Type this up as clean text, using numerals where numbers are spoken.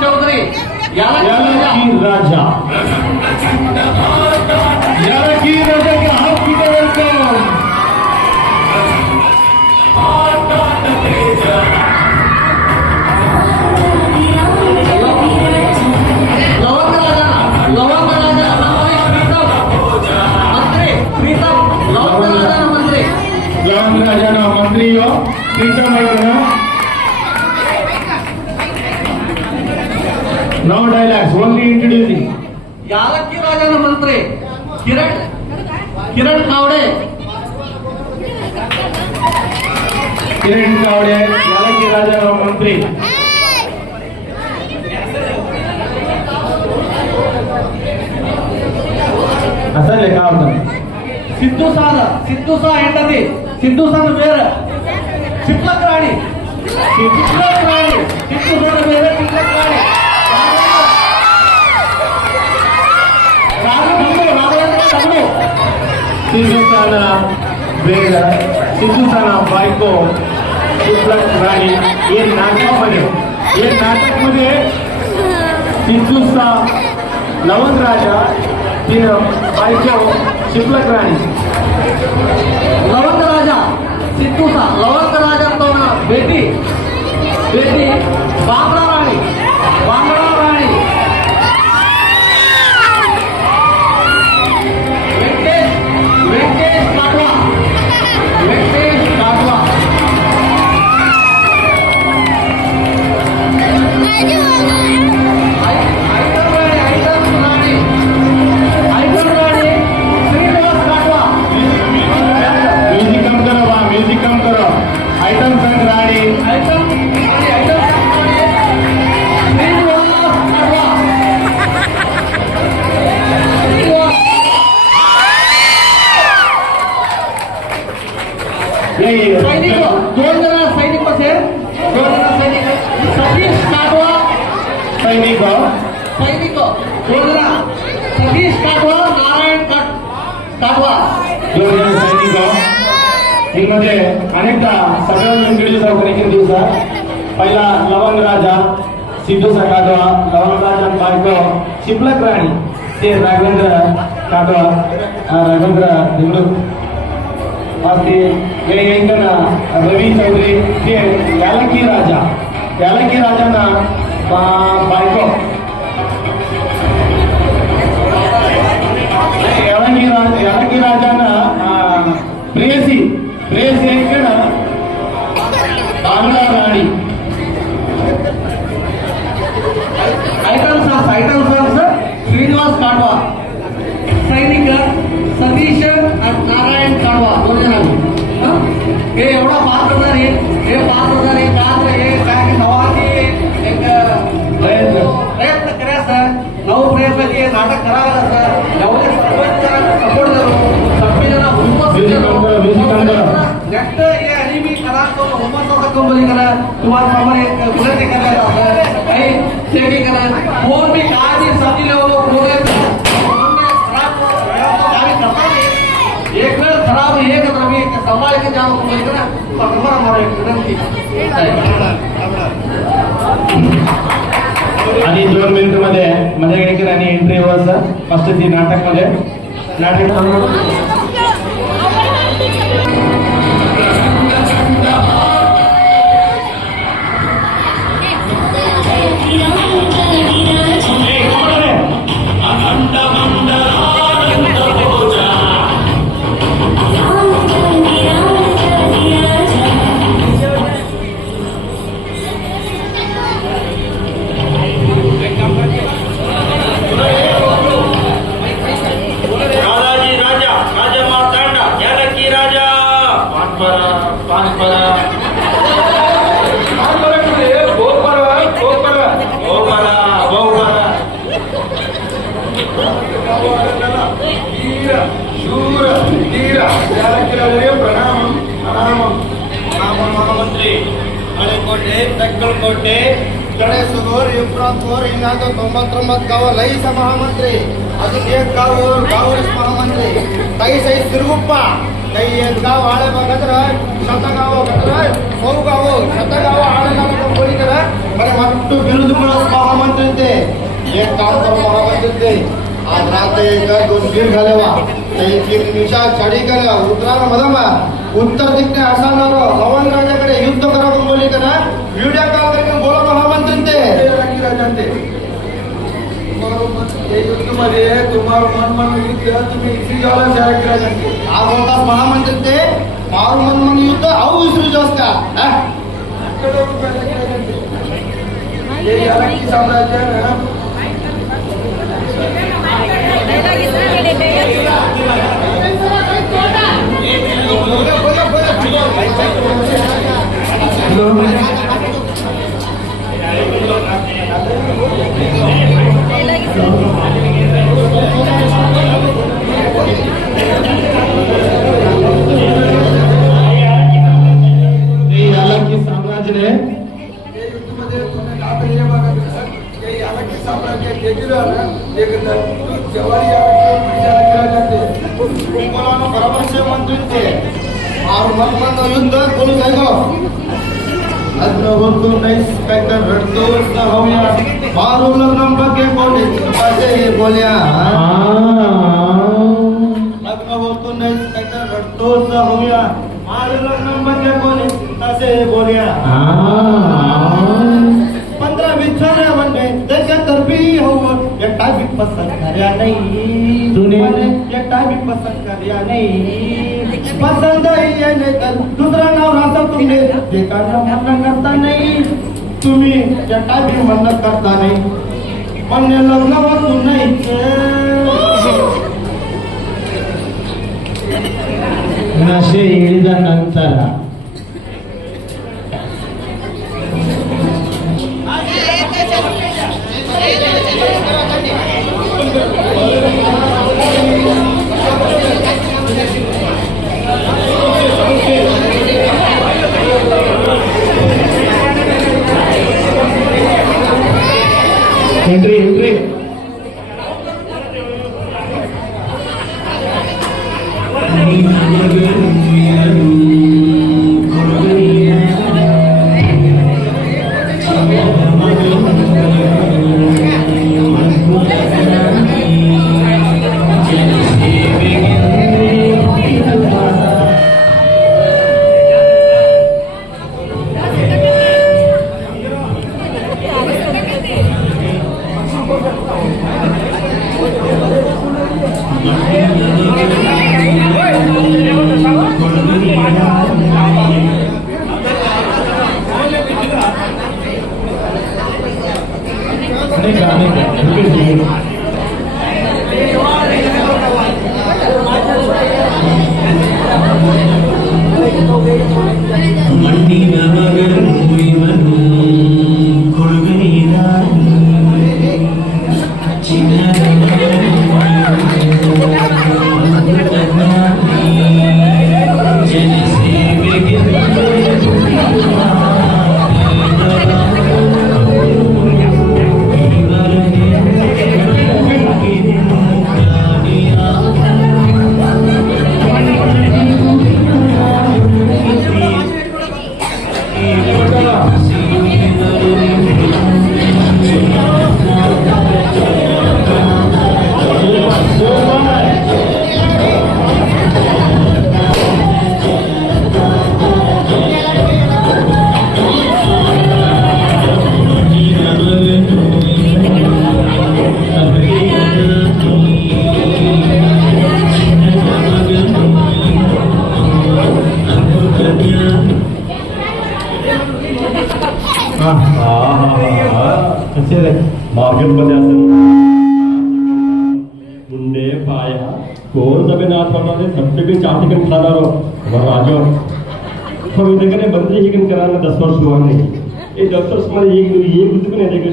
चौधरी यालाकी राजा यालाकी राजा का हाथ की वेलकम राजा मंत्री हो Pritam no dialogues only introducing यालक्की राजा मंत्री किरण कावडे यालक्की राजा मंत्री असं लेखा होतं सिद्धू सा ಹೆಂಡತಿ ಸಿದ್ದು ಸಹ ಬೇರೆ ಚಿಪ್ಲಕ್ ರಾಣಿ ಸಿದ್ದು ಸಹ ಬೇರೆ ಚಿಪ್ಲಕ್ ರಾಣಿ सिद्धूसाना बेल सिद्धूसाना बायको चिपलक राणी हे नाटकमध्ये सिद्धूसा लवंग राजा तीन बायको चिपलक राणी लवंग राजा सिद्धूसा लवंग राजा तो बेटी बांगड़ा राणी वेंकटेश काटवा म्यूजिक कम करो आइटम संग राणी दोन जण सैनिक सतीश काटवा सैनिक दोन जण सतीश काटवा नारायण काटवा दोन जण सैनिक इनमध्ये अनेकदा सगळ्यांना इंट्रोड्यूस होण्याचे दिवसात पहिला लवंग राजा सिद्धूसा काटवा लवंग राजा बायको चिपलक राणी ते राघवेंद्र काटवा राघवेंद्र देवडूक ते रवी चौधरी ते यालाकी राजाना बायको यालाकी राजाना प्रेयसी बांगड़ा राणी आइटम सॉन्ग्स श्रीनिवास काटवा सैनिक सतीश नारायण काटवा दोन जणांनी हे एवढा 5,000 हे 5,000 कात्र हे काय नवाची एक प्रयत्न करा सर नऊ प्रयत्न के नाटक करावं सर एवढे सपोर्ट नेक्स्ट हे आणि मी करा तो हुम्मत कंपनी करा तुम्हाला प्रमाणे विनंती करायला सर काही चेकिंग करा फोन मी आज समजी लो एक वेळ खराब हे का मी संभाळ के जाऊ तुम्ही ना पकड़ा मारो एक विनंती आणि 2 मिनिट मध्ये मजा घ्यायची आणि एंट्री व्हायचं फर्स्ट ती नाटक मध्ये कोटे गणेशगौर युवराजगौर हिंगांग 99 गाव लईस महामंत्री अजून एक गावरीस महामंत्री काही सही तिरुगुप्पा काही एक गाव आळे बघतर शतगाव बघतर 100 गाव शतगाव आळे गाव बोली करे मरे मट्टू बिरुदुಗಳ महामंत्री महामंत्री ते एक काम करो महामंत्री ते आज रात एक दोन वीर घालेवा एक निशा चढी केल्या उत्तराला मधमा उत्तर दिक्कने असणार लवण राजाकडे युद्ध करा बोली करा व्हिडिओ कॉल करके बोला महामंत्री ते युद्ध मध्ये तुम्हाला मन युद्ध तुम्ही इसी जाऊन हा बोलतात महामंत्री ते मारू मन युद्ध हाऊ विसरू जास का साम्राज्य साम्राज्य ने बरोबर से मंत्री ते और मन युद्ध बोलू जायगो लग्न होतो नाही काय तर रडतो ना होया मारू लग्न ಬಗ್ಗೆ कोणी पासे बोल्या लग्न होतो नाही काय तर रडतो ना होया मारू लग्न ಬಗ್ಗೆ कोणी पासे बोल्या 15 विचारे म्हणले त्याच्यातर्फी हवं एकटा बी पसंत कार्या नाही तूने एकटा बी पसंत कार्या नाही पसंत येणे तर दुसरा नाव राहतो तुम्ही एखादा म्हणणं करता नाही तुम्ही एकटा बी म्हणणं करता नाही म्हणणे लग्न होतो नाही ನಶೆ ಇಳಿದ ನಂತರ ಎಂಟ್ರಿ ಮಣ್ಣಿನ ಮಗನು ಇವನು ಕೊಡುಗೈದಾನಿ ಚಿನ್ನದ ಜನಸೇವೆಗೆ मार्गमध्ये असेल मुंडे पाया कोण सभे नाचवणारे सबसे चार ठिकाणी खाणारो राजो तो इधर बंदे ही कराना 10 वर्ष हुआ नहीं ये 10 वर्ष में ये गुजर नहीं देखे